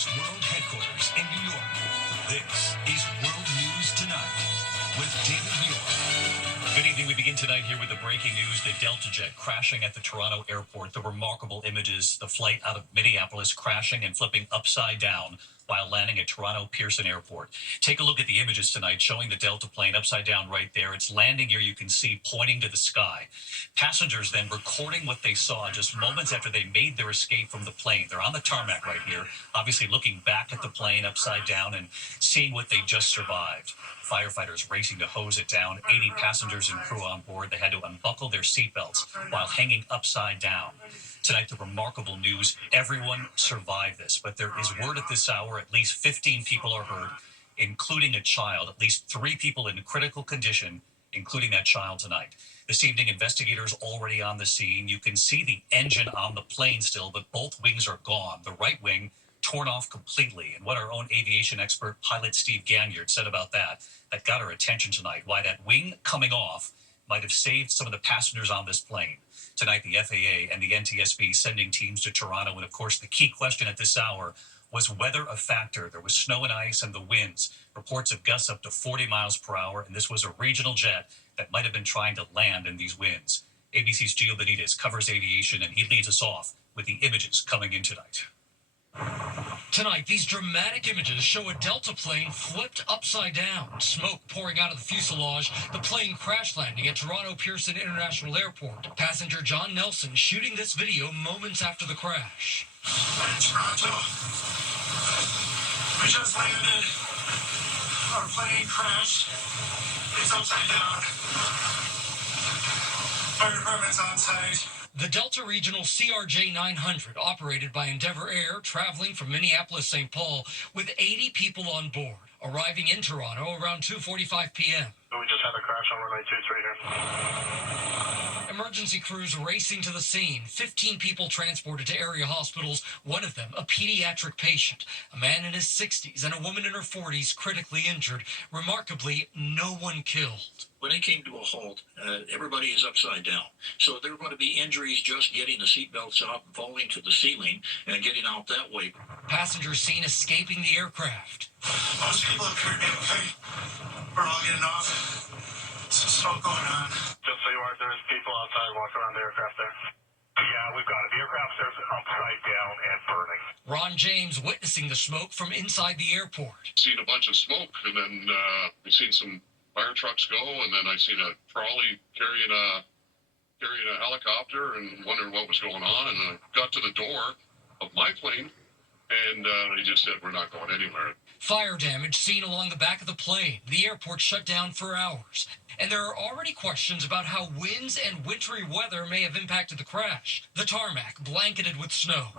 News World Headquarters in New York. This is World News Tonight with David Muir. Good evening. We begin tonight here with the breaking news. The Delta jet crashing at the Toronto airport. The remarkable images, the flight out of Minneapolis crashing and flipping upside down while landing at Toronto Pearson Airport. Take a look at the images tonight showing the Delta plane upside down right there. It's landing here, you can see, pointing to the sky. Passengers then recording what they saw just moments after they made their escape from the plane. They're on the tarmac right here, obviously looking back at the plane upside down and seeing what they just survived. Firefighters racing to hose it down. 80 passengers and crew on board. They had to unbuckle their seatbelts while hanging upside down. Tonight, the remarkable news, everyone survived this, but there is word at this hour at least 15 people are hurt, including a child, at least 3 people in critical condition, including that child tonight. This evening, investigators already on the scene. You can see the engine on the plane still, but both wings are gone. The right wing torn off completely. And what our own aviation expert, pilot Steve Ganyard, said about that got our attention tonight, why that wing coming off might have saved some of the passengers on this plane. Tonight, the FAA and the NTSB sending teams to Toronto. And of course, the key question at this hour was weather a factor. There was snow and ice and the winds. Reports of gusts up to 40 miles per hour. And this was a regional jet that might have been trying to land in these winds. ABC's Gio Benitez covers aviation, and he leads us off with the images coming in tonight. Tonight, these dramatic images show a Delta plane flipped upside down, smoke pouring out of the fuselage, the plane crash landing at Toronto Pearson International Airport. Passenger John Nelson shooting this video moments after the crash. Toronto, we just landed. Our plane crashed. It's upside down. Fire department's on site. The Delta Regional CRJ-900, operated by Endeavour Air, traveling from Minneapolis, St. Paul, with 80 people on board, arriving in Toronto around 2:45 p.m. We just had a crash on runway 23 here. Emergency crews racing to the scene. 15 people transported to area hospitals, one of them a pediatric patient, a man in his 60s and a woman in her 40s critically injured. Remarkably, no one killed. When it came to a halt, everybody is upside down. So there are going to be injuries just getting the seatbelts up, falling to the ceiling, and getting out that way. Passengers seen escaping the aircraft. Most people appear to be okay. We're all getting off. Some smoke going on. Just so you are, there's people outside walking around the aircraft there. Yeah, we've got it. The aircraft's upside down and burning. Ron James witnessing the smoke from inside the airport. Seen a bunch of smoke, and then we've seen some fire trucks go, and then I seen a trolley carrying a helicopter, and wondered what was going on. And I got to the door of my plane, and they just said, "We're not going anywhere." Fire damage seen along the back of the plane. The airport shut down for hours. And there are already questions about how winds and wintry weather may have impacted the crash. The tarmac blanketed with snow.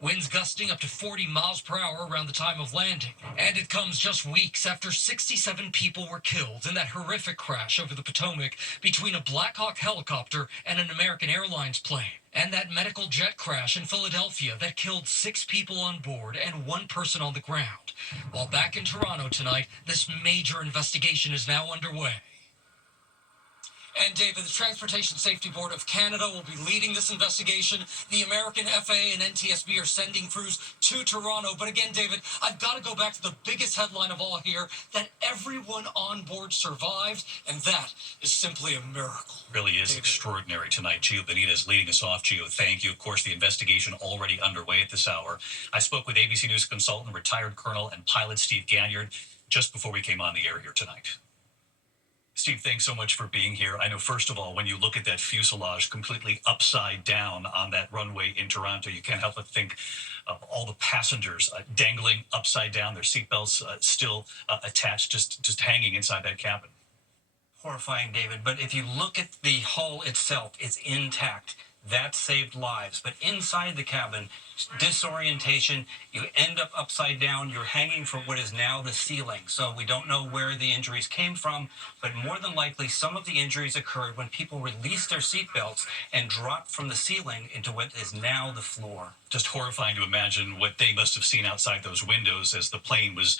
Winds gusting up to 40 miles per hour around the time of landing. And it comes just weeks after 67 people were killed in that horrific crash over the Potomac between a Black Hawk helicopter and an American Airlines plane. And that medical jet crash in Philadelphia that killed 6 people on board and 1 person on the ground. While back in Toronto tonight, this major investigation is now underway. And David, the Transportation Safety Board of Canada will be leading this investigation. The American FAA and NTSB are sending crews to Toronto. But again, David, I've got to go back to the biggest headline of all here, that everyone on board survived, and that is simply a miracle. Really is extraordinary tonight. Gio Benitez leading us off. Gio, thank you. Of course, the investigation already underway at this hour. I spoke with ABC News consultant, retired Colonel and pilot Steve Ganyard just before we came on the air here tonight. Steve, thanks so much for being here. I know, first of all, when you look at that fuselage completely upside down on that runway in Toronto, you can't help but think of all the passengers dangling upside down, their seatbelts still attached, just hanging inside that cabin. Horrifying, David. But if you look at the hull itself, it's intact. That saved lives. But inside the cabin, disorientation, you end up upside down, you're hanging from what is now the ceiling. So we don't know where the injuries came from, but more than likely some of the injuries occurred when people released their seatbelts and dropped from the ceiling into what is now the floor. Just horrifying to imagine what they must have seen outside those windows as the plane was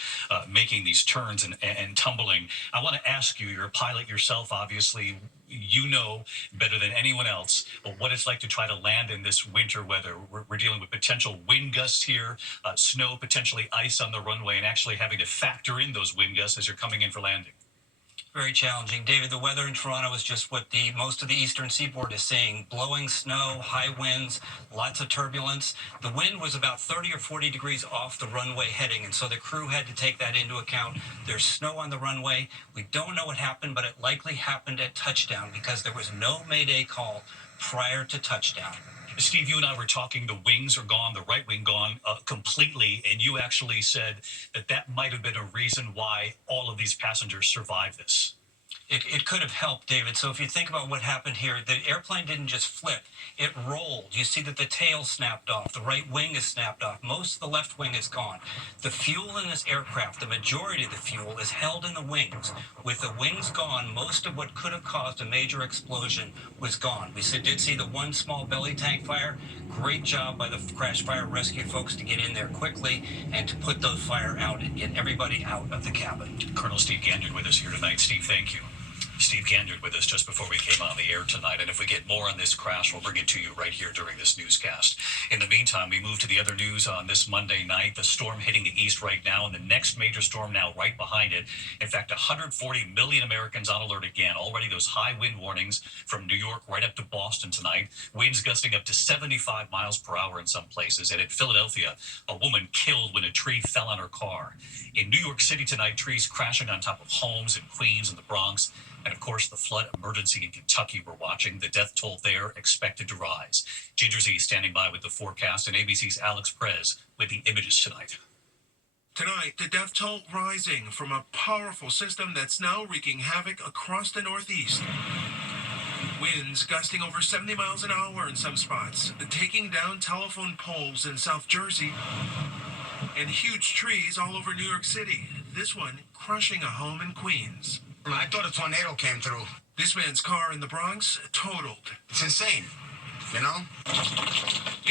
making these turns and tumbling. I want to ask you, you're a pilot yourself, obviously. you know better than anyone else what it's like to try to land in this winter weather. We're dealing with potential wind gusts here, snow, potentially ice on the runway, and actually having to factor in those wind gusts as you're coming in for landing. Very challenging. David, the weather in Toronto is just what most of the eastern seaboard is seeing. Blowing snow, high winds, lots of turbulence. The wind was about 30 or 40 degrees off the runway heading, and so the crew had to take that into account. There's snow on the runway. We don't know what happened, but it likely happened at touchdown because there was no Mayday call prior to touchdown. Steve, you and I were talking, the wings are gone, the right wing gone completely, and you actually said that might have been a reason why all of these passengers survived this. It could have helped, David. So if you think about what happened here, the airplane didn't just flip, it rolled. You see that the tail snapped off, the right wing is snapped off, most of the left wing is gone. The fuel in this aircraft, the majority of the fuel is held in the wings. With the wings gone, most of what could have caused a major explosion was gone. We did see the one small belly tank fire. Great job by the crash fire rescue folks to get in there quickly and to put the fire out and get everybody out of the cabin. Colonel Steve Ganyard with us here tonight. Steve, thank you. Steve Ganyard with us just before we came on the air tonight. And if we get more on this crash, we'll bring it to you right here during this newscast. In the meantime, we move to the other news on this Monday night. The storm hitting the east right now, and the next major storm now right behind it. In fact, 140 million Americans on alert again. Already those high wind warnings from New York right up to Boston tonight. Winds gusting up to 75 miles per hour in some places. And in Philadelphia, a woman killed when a tree fell on her car. In New York City tonight, trees crashing on top of homes in Queens and the Bronx. And, of course, the flood emergency in Kentucky we're watching. The death toll there expected to rise. Ginger Z standing by with the forecast, and ABC's Alex Perez with the images tonight. Tonight, the death toll rising from a powerful system that's now wreaking havoc across the Northeast. Winds gusting over 70 miles an hour in some spots, taking down telephone poles in South Jersey, and huge trees all over New York City. This one crushing a home in Queens. I thought a tornado came through. This man's car in the Bronx totaled. It's insane, you know?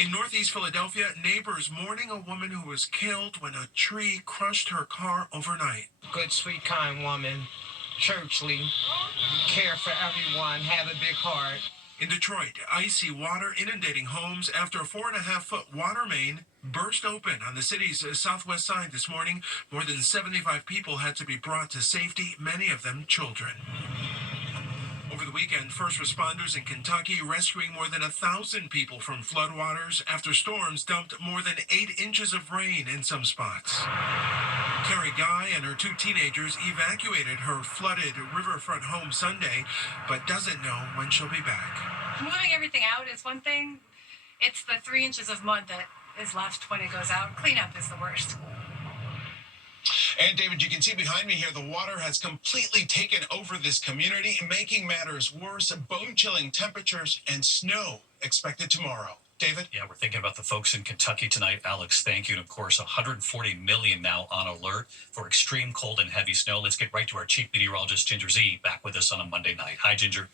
In Northeast Philadelphia, neighbors mourning a woman who was killed when a tree crushed her car overnight. Good, sweet, kind woman, churchly, care for everyone, have a big heart. In Detroit, icy water inundating homes after a 4.5-foot water main burst open on the city's southwest side this morning. More than 75 people had to be brought to safety, many of them children. Over the weekend, first responders in Kentucky rescuing more than 1,000 people from floodwaters after storms dumped more than 8 inches of rain in some spots. Carrie Guy and her 2 teenagers evacuated her flooded riverfront home Sunday, but doesn't know when she'll be back. Moving everything out is one thing. It's the 3 inches of mud that is left when it goes out. Cleanup is the worst. And David, you can see behind me here, the water has completely taken over this community, making matters worse. Bone-chilling temperatures and snow expected tomorrow. David? Yeah, we're thinking about the folks in Kentucky tonight. Alex, thank you. And, of course, 140 million now on alert for extreme cold and heavy snow. Let's get right to our chief meteorologist, Ginger Z, back with us on a Monday night. Hi, Ginger.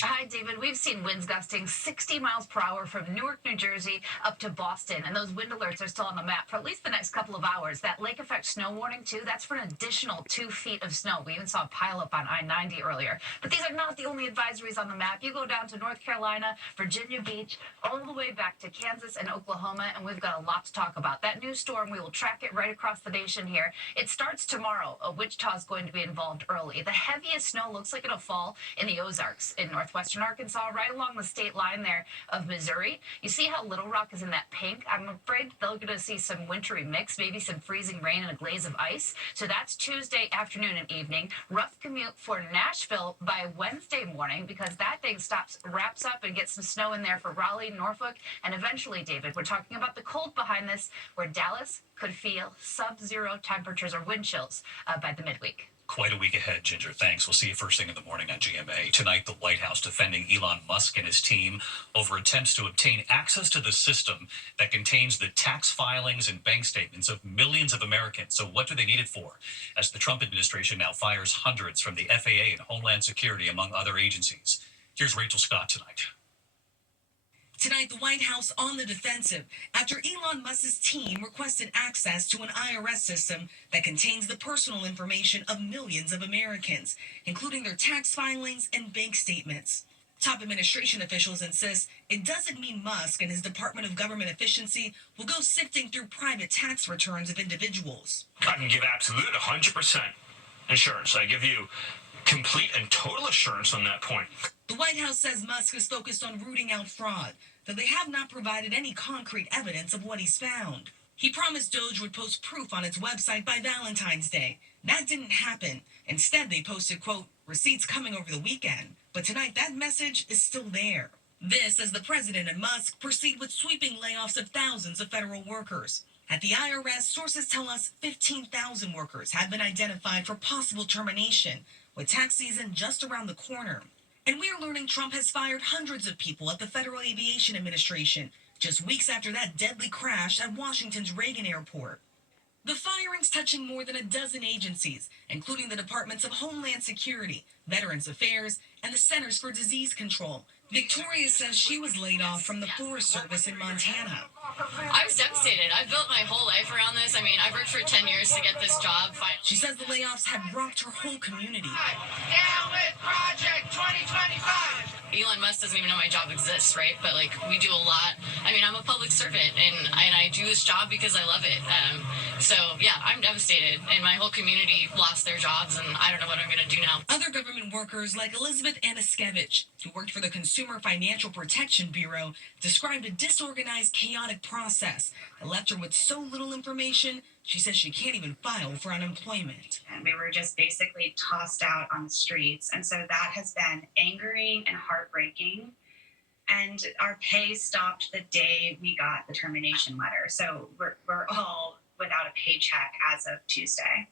Hi, David. We've seen winds gusting 60 miles per hour from Newark, New Jersey up to Boston. And those wind alerts are still on the map for at least the next couple of hours. That lake effect snow warning, too, that's for an additional 2 feet of snow. We even saw a pileup on I-90 earlier. But these are not the only advisories on the map. You go down to North Carolina, Virginia Beach, all the way back to Kansas and Oklahoma, and we've got a lot to talk about. That new storm, we will track it right across the nation here. It starts tomorrow. Wichita is going to be involved early. The heaviest snow looks like it'll fall in the Ozarks in northwestern Arkansas, right along the state line there of Missouri. You see how Little Rock is in that pink? I'm afraid they're going to see some wintry mix, maybe some freezing rain and a glaze of ice. So that's Tuesday afternoon and evening. Rough commute for Nashville by Wednesday morning because that thing wraps up and gets some snow in there for Raleigh, Norfolk, and eventually, David, we're talking about the cold behind this, where Dallas could feel sub-zero temperatures or wind chills by the midweek. Quite a week ahead, Ginger. Thanks. We'll see you first thing in the morning on GMA. Tonight, the White House defending Elon Musk and his team over attempts to obtain access to the system that contains the tax filings and bank statements of millions of Americans. So what do they need it for? As the Trump administration now fires hundreds from the FAA and Homeland Security, among other agencies. Here's Rachel Scott tonight. Tonight, the White House on the defensive after Elon Musk's team requested access to an IRS system that contains the personal information of millions of Americans, including their tax filings and bank statements. Top administration officials insist it doesn't mean Musk and his Department of Government Efficiency will go sifting through private tax returns of individuals. I can give absolute 100% assurance. I give you complete and total assurance on that point. The White House says Musk is focused on rooting out fraud, though they have not provided any concrete evidence of what he's found. He promised Doge would post proof on its website by Valentine's Day. That didn't happen. Instead, they posted, quote, receipts coming over the weekend. But tonight, that message is still there. This as the president and Musk proceed with sweeping layoffs of thousands of federal workers. At the IRS, sources tell us 15,000 workers have been identified for possible termination, with tax season just around the corner. And we are learning Trump has fired hundreds of people at the Federal Aviation Administration, just weeks after that deadly crash at Washington's Reagan Airport. The firings touching more than a dozen agencies, including the Departments of Homeland Security, Veterans Affairs, and the Centers for Disease Control. Victoria says she was laid off from the Forest Service in Montana. I was devastated. I built my whole life around this. I mean, I worked for 10 years to get this job. Finally. She says the layoffs had rocked her whole community. Down with Project 2025. Elon Musk doesn't even know my job exists, right? But like, we do a lot. I mean, I'm a public servant, and I do this job because I love it. So yeah, I'm devastated, and my whole community lost their jobs, and I don't know what I'm going to do now. Other government workers like Elizabeth Anaskevich, who worked for the Consumer Financial Protection Bureau, described a disorganized, chaotic process that left her with so little information, she says she can't even file for unemployment. And we were just basically tossed out on the streets. And so that has been angering and heartbreaking. And our pay stopped the day we got the termination letter. So we're all without a paycheck as of Tuesday.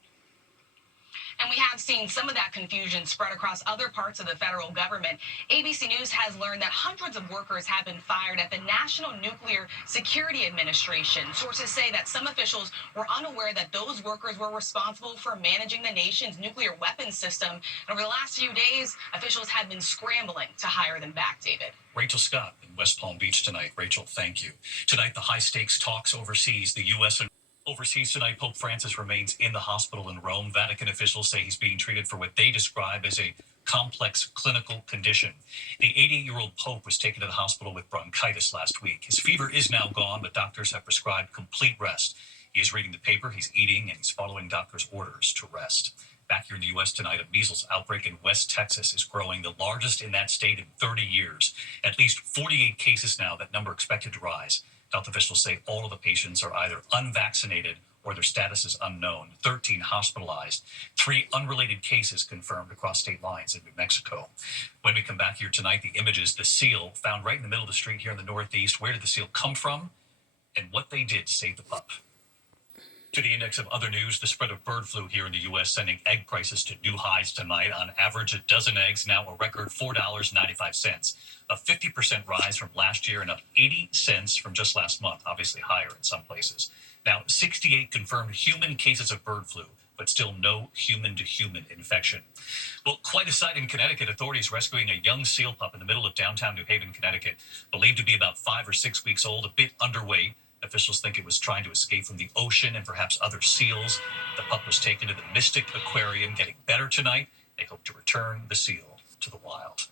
And we have seen some of that confusion spread across other parts of the federal government. ABC News has learned that hundreds of workers have been fired at the National Nuclear Security Administration. Sources say that some officials were unaware that those workers were responsible for managing the nation's nuclear weapons system. And over the last few days, officials have been scrambling to hire them back, David. Rachel Scott in West Palm Beach tonight. Rachel, thank you. Tonight, the high-stakes talks overseas, the U.S. and overseas tonight, Pope Francis remains in the hospital in Rome. Vatican officials say he's being treated for what they describe as a complex clinical condition. The 88-year-old Pope was taken to the hospital with bronchitis last week. His fever is now gone, but doctors have prescribed complete rest. He is reading the paper, he's eating, and he's following doctors' orders to rest. Back here in the U.S. tonight, a measles outbreak in West Texas is growing, the largest in that state in 30 years. At least 48 cases now, that number expected to rise. Health officials say all of the patients are either unvaccinated or their status is unknown. 13 hospitalized. 3 unrelated cases confirmed across state lines in New Mexico. When we come back here tonight, the images, the seal found right in the middle of the street here in the Northeast. Where did the seal come from? And what they did to save the pup. To the index of other news, the spread of bird flu here in the U.S. sending egg prices to new highs tonight. On average, a dozen eggs now a record $4.95. A 50% rise from last year and up 80 cents from just last month, obviously higher in some places. Now, 68 confirmed human cases of bird flu, but still no human-to-human infection. Well, quite a sight in Connecticut. Authorities rescuing a young seal pup in the middle of downtown New Haven, Connecticut, believed to be about 5 or 6 weeks old, a bit underweight. Officials think it was trying to escape from the ocean and perhaps other seals. The pup was taken to the Mystic Aquarium, getting better tonight. They hope to return the seal to the wild.